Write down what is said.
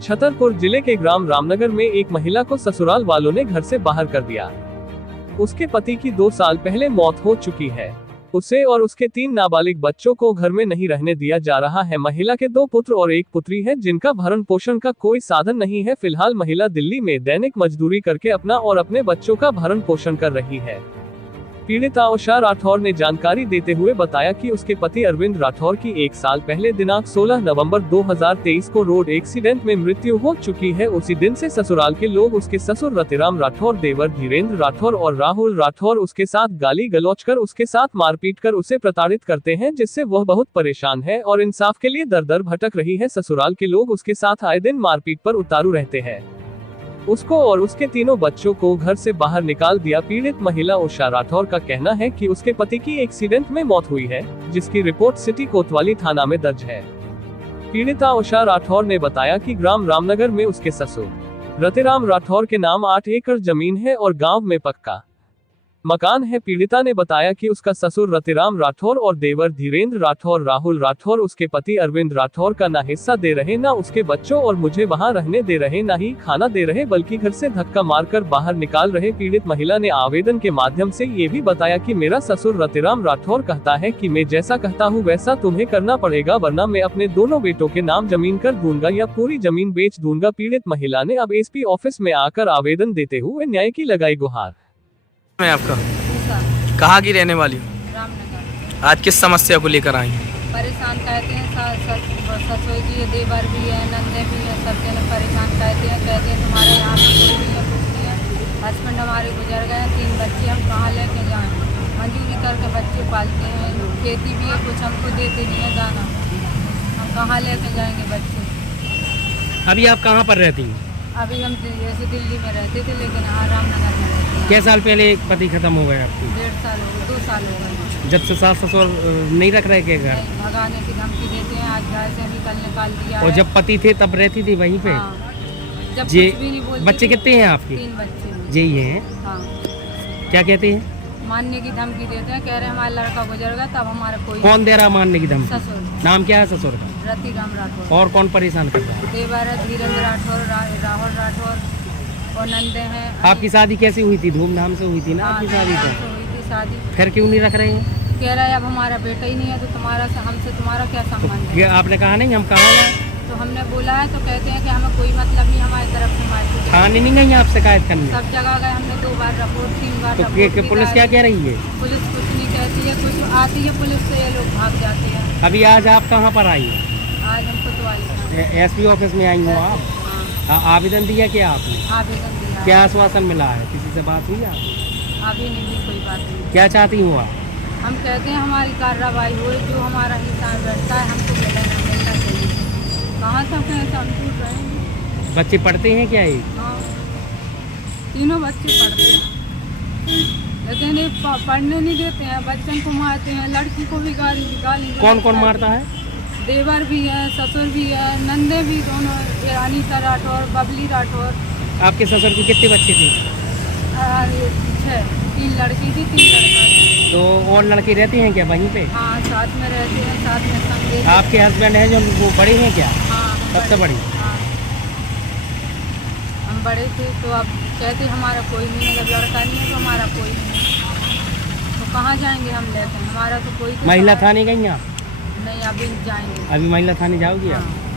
छतरपुर जिले के ग्राम रामनगर में एक महिला को ससुराल वालों ने घर से बाहर कर दिया। उसके पति की 2 साल पहले मौत हो चुकी है। उसे और उसके 3 नाबालिग बच्चों को घर में नहीं रहने दिया जा रहा है। महिला के 2 पुत्र और 1 पुत्री है, जिनका भरण पोषण का कोई साधन नहीं है। फिलहाल महिला दिल्ली में दैनिक मजदूरी करके अपना और अपने बच्चों का भरण पोषण कर रही है। पीड़िता उषा राठौर ने जानकारी देते हुए बताया कि उसके पति अरविंद राठौर की 1 साल पहले दिनांक 16 नवंबर 2023 को रोड एक्सीडेंट में मृत्यु हो चुकी है। उसी दिन से ससुराल के लोग उसके ससुर रतिराम राठौर, देवर धीरेन्द्र राठौर और राहुल राठौर उसके साथ गाली गलौज कर, उसके साथ मारपीट कर उसे प्रताड़ित करते हैं, जिससे वह बहुत परेशान है और इंसाफ के लिए दर दर भटक रही है। ससुराल के लोग उसके साथ आए दिन मारपीट पर उतारू रहते हैं। उसको और उसके 3 बच्चों को घर से बाहर निकाल दिया। पीड़ित महिला उषा राठौर का कहना है कि उसके पति की एक्सीडेंट में मौत हुई है, जिसकी रिपोर्ट सिटी कोतवाली थाना में दर्ज है। पीड़िता उषा राठौर ने बताया कि ग्राम रामनगर में उसके ससुर रतिराम राठौर के नाम 8 एकड़ जमीन है और गांव में पक्का मकान है। पीड़िता ने बताया कि उसका ससुर रतिराम राठौर और देवर धीरेन्द्र राठौर, राहुल राठौर उसके पति अरविंद राठौर का ना हिस्सा दे रहे, ना उसके बच्चों और मुझे वहां रहने दे रहे, ना ही खाना दे रहे, बल्कि घर से धक्का मारकर बाहर निकाल रहे। पीड़ित महिला ने आवेदन के माध्यम से ये भी बताया कि मेरा ससुर रतिराम राठौर कहता है कि मैं जैसा कहता हूँ वैसा तुम्हें करना पड़ेगा, वरना मैं अपने दोनों बेटों के नाम जमीन कर दूंगा या पूरी जमीन बेच दूंगा। पीड़ित महिला ने अब एसपी ऑफिस में आकर आवेदन देते हुए न्याय की लगाई गुहार। मैं आपका कहाँ की रहने वाली हूँ? रामनगर। आज किस समस्या को लेकर आई? परेशान कहते हैं, ससुर जी है, देवर भी है, नंदे भी है, सब जन परेशान कहते हैं तुम्हारे यहाँ पे कोई नहीं है, कुछ नहीं है। हस्बैंड हमारे गुजर गए, 3 बच्चे, हम कहाँ लेके जाएं? मजदूरी करके बच्चे पालते हैं, खेती भी है, कुछ हमको देते नहीं है दाना, हम कहाँ लेके जाएंगे बच्चे। अभी आप कहाँ पर रहती हैं? अभी हम जैसे दिल्ली में रहते थे, लेकिन यहाँ रामनगर में रहते हैं। क्या साल पहले पति खत्म हो गया आपकी? 1.5 साल हो गए, 2 साल हो गए। जब से सास ससुर नहीं रख रहे के घर? नहीं, भगाने की धमकी देते हैं, आज घर से भी कल निकाल दिया और है। जब पति थे तब रहती थी वहीं पे? हाँ, जब जी, कुछ भी नहीं बोलती। बच्चे कितने हैं आपके? 3 बच्चे। यही हैं? हाँ, क्या कहते हैं? मानने की धमकी देते हैं, कह रहे हैं हमारा लड़का गुजर गया, तब हमारा कोई। कौन दे रहा मानने की धमकी? ससुर। नाम क्या है ससुर का? रतिराम राठौर। और कौन परेशान कर रहा है? देवर है धीरेन्द्र राठौर, राहुल राठौर और नंदे हैं। आपकी शादी कैसे हुई थी? धूमधाम से हुई थी ना हाँ, आपकी शादी? धूमधाम तो से हुई थी शादी। फिर क्यों नहीं रख रहे हैं? कह रहा है अब हमारा बेटा ही नहीं है, तो हमसे तुम्हारा क्या संबंध है? आपने कहा नहीं हम कहाँ जाए? तो हमने बोला है, तो कहते हैं कि हमें कोई मतलब नहीं, हमारी तरफ से मारपीट। थाने नहीं गई आप शिकायत करने? सब जगह गए हमने, 2 बार रिपोर्ट, 3 बार तो रिपोर्ट। पुलिस क्या कह रही है? पुलिस कुछ नहीं कहती है, कुछ आती है पुलिस से, ये लोग भाग जाते हैं। अभी आज आप कहाँ पर आई हैं? आज हम कोतवाली एसपी ऑफिस में आई हो आप? आवेदन दिया क्या आपने? आवेदन दिया। क्या आश्वासन मिला है? किसी से बात हुई आपकी? अभी नहीं, कोई बात नहीं। क्या चाहती हूँ आप? हम कहते हैं हमारी कार्रवाई हो, जो हमारा हिसाब रहता है हमको मिलना चाहिए। कहाँ तक है, हम टूट रहे हैं। बच्चे पढ़ते हैं क्या ये? हाँ, 3 बच्चे पढ़ते हैं, लेकिन ये पढ़ने नहीं देते हैं, बच्चन को मारते हैं, लड़की को भी गाली। कौन कौन मारता है? देवर भी है, ससुर भी है, नंदे भी, दोनों, अनीता राठौर, बबली राठौर। आपके ससुर के कितने बच्चे थे? 6, 3 लड़की थी, 3 लड़का था। तो और लड़के रहते हैं क्या वहीं पे? हाँ, साथ में रहते हैं, साथ में संग। आपके हस्बैंड हैं जो वो बड़े हैं क्या? हाँ, सबसे बड़ी? हाँ, हम बड़े थे, तो अब कहते हमारा कोई नहीं है, जब लड़का नहीं है तो हमारा कोई नहीं है, तो कहाँ जाएंगे हम लेकर? हमारा तो कोई। महिला थाने गई आप? नहीं, अभी जाएंगे। अभी महिला थाने जाओगी आप? हाँ।